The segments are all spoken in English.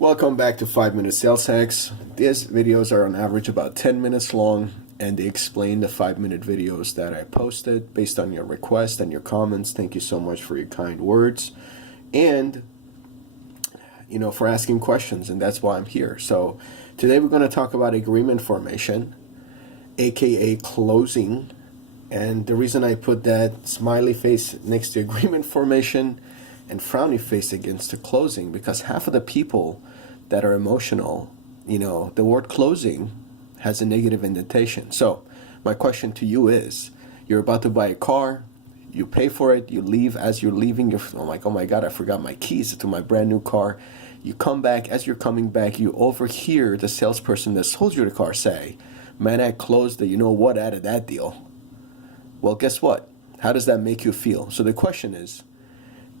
Welcome back to 5-Minute Sales Hacks. These videos are on average about 10 minutes long, and they explain the 5-minute videos that I posted based on your request and your comments. Thank you so much for your kind words and for asking questions, and that's why I'm here. So today we're going to talk about agreement formation, aka closing. And the reason I put that smiley face next to agreement formation and frowny face against the closing, because half of the people that are emotional, the word closing has a negative indentation. So my question to you is, you're about to buy a car, you pay for it, you leave. As you're leaving, you're like, oh my God, I forgot my keys to my brand new car. You come back. As you're coming back, you overhear the salesperson that sold you the car say, man, I closed the what out of that deal. Well, guess what? How does that make you feel? So the question is,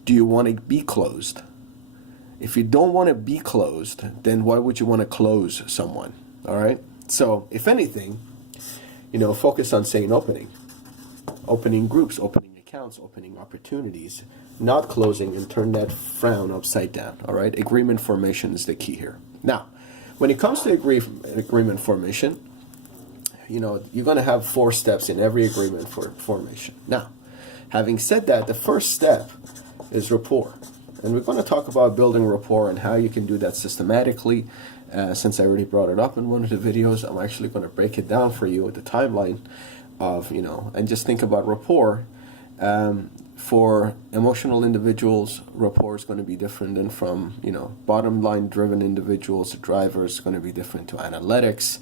do you want to be closed? If you don't want to be closed, then why would you want to close someone? All right? So if anything, focus on saying opening groups, opening accounts, opening opportunities, not closing, and turn that frown upside down. All right? Agreement formation is the key here. Now, when it comes to agreement formation, you're going to have 4 steps in every agreement formation. Now, having said that, the first step is rapport. And we're going to talk about building rapport and how you can do that systematically. Since I already brought it up in one of the videos, I'm actually going to break it down for you with the timeline of, and just think about rapport. For emotional individuals, rapport is going to be different than from, bottom line driven individuals. Drivers is going to be different to analytics.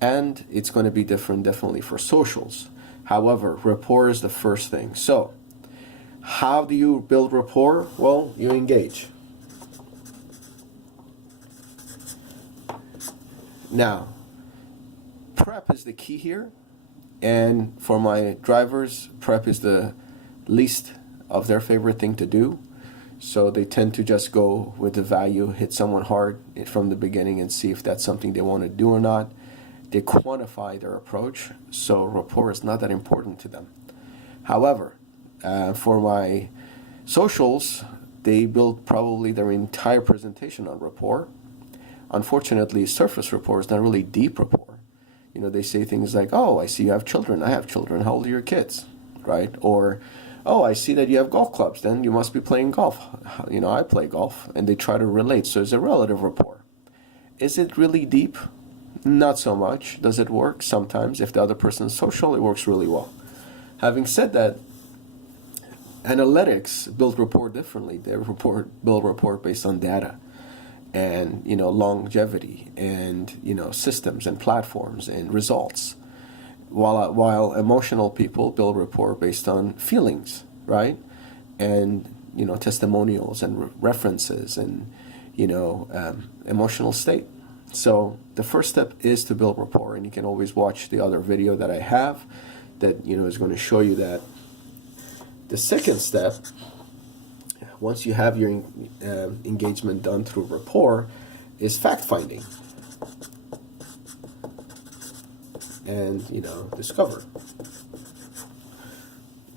And it's going to be different definitely for socials. However, rapport is the first thing. So, how do you build rapport? Well, you engage. Now, prep is the key here. And for my drivers, prep is the least of their favorite thing to do. So they tend to just go with the value, hit someone hard from the beginning and see if that's something they want to do or not. They quantify their approach, so rapport is not that important to them. However, for my socials, they build probably their entire presentation on rapport. Unfortunately, surface rapport is not really deep rapport. They say things like, oh, I see you have children. I have children. How old are your kids? Right? Or, oh, I see that you have golf clubs. Then you must be playing golf. I play golf. And they try to relate. So it's a relative rapport. Is it really deep? Not so much. Does it work? Sometimes. If the other person is social, it works really well. Having said that, analytics build rapport differently. They build rapport based on data and, longevity and, systems and platforms and results. While emotional people build rapport based on feelings, right? And, testimonials and references and, emotional state. So the first step is to build rapport, and you can always watch the other video that I have that is going to show you that. The second step, once you have your engagement done through rapport, is fact finding and discover.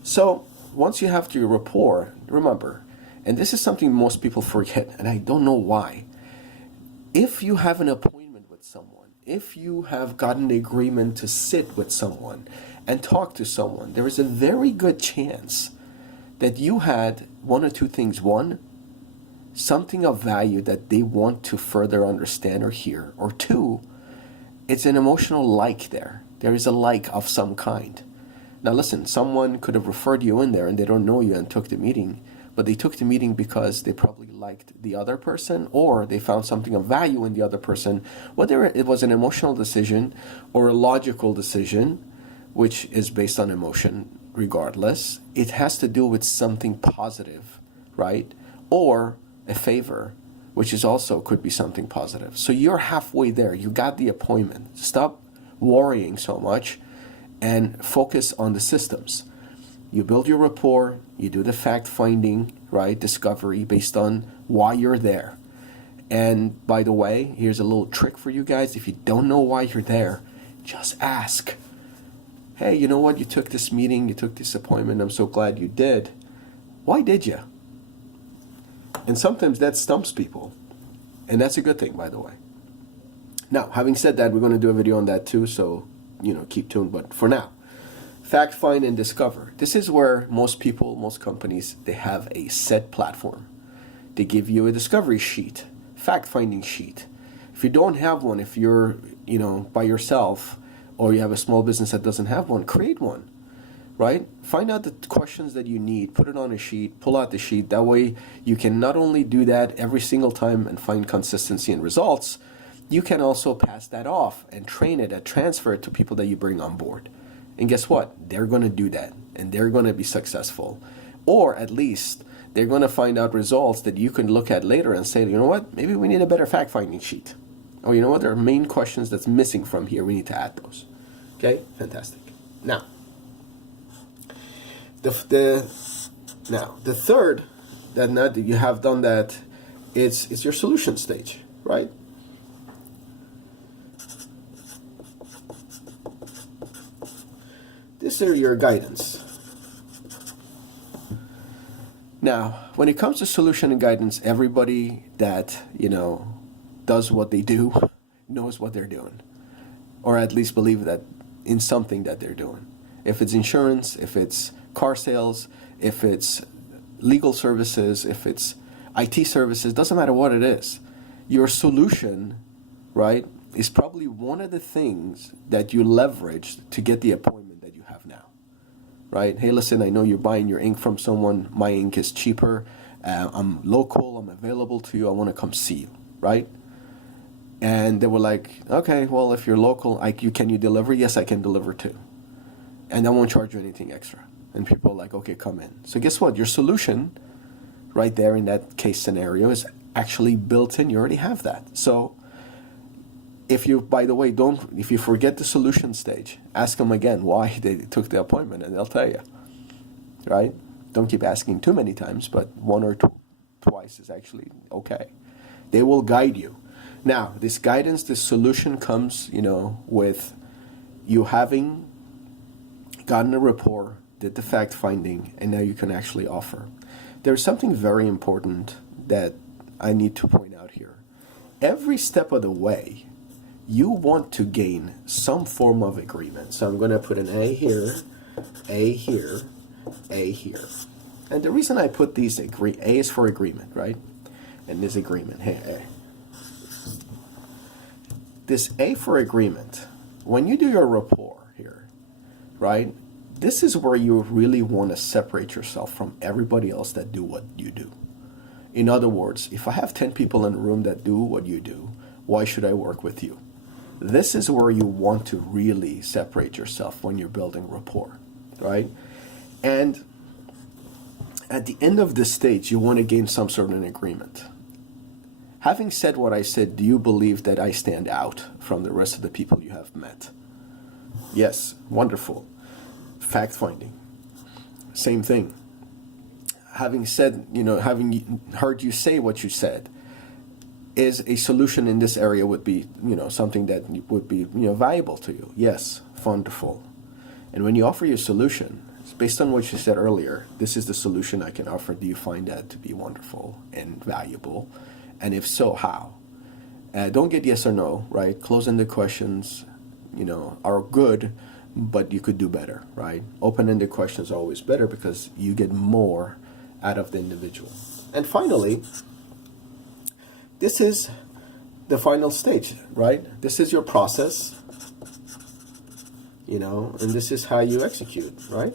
So once you have your rapport, remember, and this is something most people forget, and I don't know why. If you have an appointment with someone, if you have gotten the agreement to sit with someone and talk to someone, there is a very good chance that you had one or two things. One, something of value that they want to further understand or hear. Or two, it's an emotional like there. There is a like of some kind. Now listen, someone could have referred you in there and they don't know you and took the meeting. But they took the meeting because they probably liked the other person, or they found something of value in the other person. Whether it was an emotional decision or a logical decision, which is based on emotion regardless, it has to do with something positive, right? Or a favor, which is also could be something positive. So you're halfway there. You got the appointment. Stop worrying so much and focus on the systems. You build your rapport, you do the fact finding, right, discovery based on why you're there. And by the way, here's a little trick for you guys. If you don't know why you're there, just ask. Hey, you know what? You took this meeting, you took this appointment. I'm so glad you did. Why did you? And sometimes that stumps people. And that's a good thing, by the way. Now, having said that, we're going to do a video on that too, so, keep tuned. But for now, fact find and discover. This is where most people, most companies, they have a set platform. They give you a discovery sheet, fact finding sheet. If you don't have one, if you're, by yourself, or you have a small business that doesn't have one, create one, right? Find out the questions that you need, put it on a sheet, pull out the sheet. That way you can not only do that every single time and find consistency and results, you can also pass that off and train it and transfer it to people that you bring on board. And guess what? They're going to do that and they're going to be successful. Or at least they're going to find out results that you can look at later and say, you know what, maybe we need a better fact-finding sheet. Or you know what, there are main questions that's missing from here. We need to add those. Okay, fantastic. Now, the third, that now that you have done that, it's your solution stage, right? These are your guidance. Now, when it comes to solution and guidance, everybody that, does what they do knows what they're doing. Or at least believe that in something that they're doing. If it's insurance, if it's car sales, if it's legal services, if it's IT services, doesn't matter what it is. Your solution, right, is probably one of the things that you leveraged to get the appointment that you have now, right? Hey, listen, I know you're buying your ink from someone. My ink is cheaper. I'm local. I'm available to you. I want to come see you, right? And they were like, okay, well, if you're local, can you deliver? Yes, I can deliver too. And I won't charge you anything extra. And people are like, okay, come in. So guess what? Your solution right there in that case scenario is actually built in. You already have that. So if you, by the way, if you forget the solution stage, ask them again why they took the appointment and they'll tell you, right? Don't keep asking too many times, but one or twice is actually okay. They will guide you. Now, this guidance, this solution comes, with you having gotten a rapport, did the fact finding, and now you can actually offer. There's something very important that I need to point out here. Every step of the way, you want to gain some form of agreement. So I'm going to put an A here, A here, A here. And the reason I put these, A is for agreement, right? And this agreement, hey, A. This A for agreement, when you do your rapport here, right, this is where you really want to separate yourself from everybody else that do what you do. In other words, if I have 10 people in a room that do what you do, why should I work with you? This is where you want to really separate yourself when you're building rapport, right? And at the end of this stage, you want to gain some sort of an agreement. Having said what I said, do you believe that I stand out from the rest of the people you have met? Yes, wonderful. Fact-finding, same thing. Having said, having heard you say what you said, is a solution in this area would be, something that would be, valuable to you. Yes, wonderful. And when you offer your solution, based on what you said earlier, this is the solution I can offer. Do you find that to be wonderful and valuable? And if so, how? Don't get yes or no, right? Close-ended questions, are good, but you could do better, right? Open-ended questions are always better because you get more out of the individual. And finally, this is the final stage, right? This is your process, and this is how you execute, right?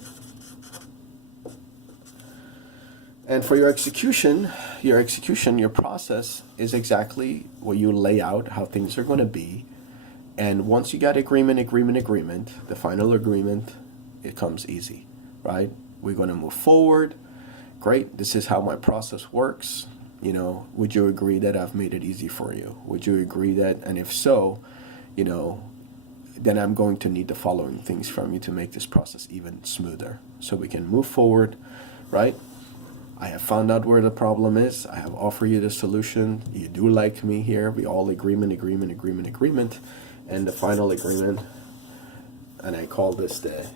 And for your execution, your process is exactly what you lay out, how things are going to be. And once you got agreement, the final agreement, it comes easy, right? We're going to move forward. Great, this is how my process works. Would you agree that I've made it easy for you? Would you agree that, and if so, then I'm going to need the following things from you to make this process even smoother so we can move forward, right? I have found out where the problem is. I have offered you the solution. You do like me here. We all agreement. And the final agreement, and I call this the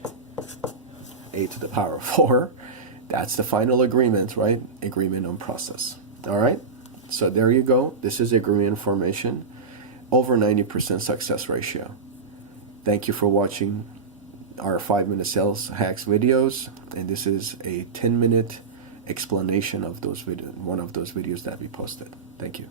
A to the power of 4. That's the final agreement, right? Agreement on process. All right? So there you go. This is agreement information. Over 90% success ratio. Thank you for watching our 5-minute sales hacks videos, and this is a 10-minute explanation of those one of those videos that we posted. Thank you.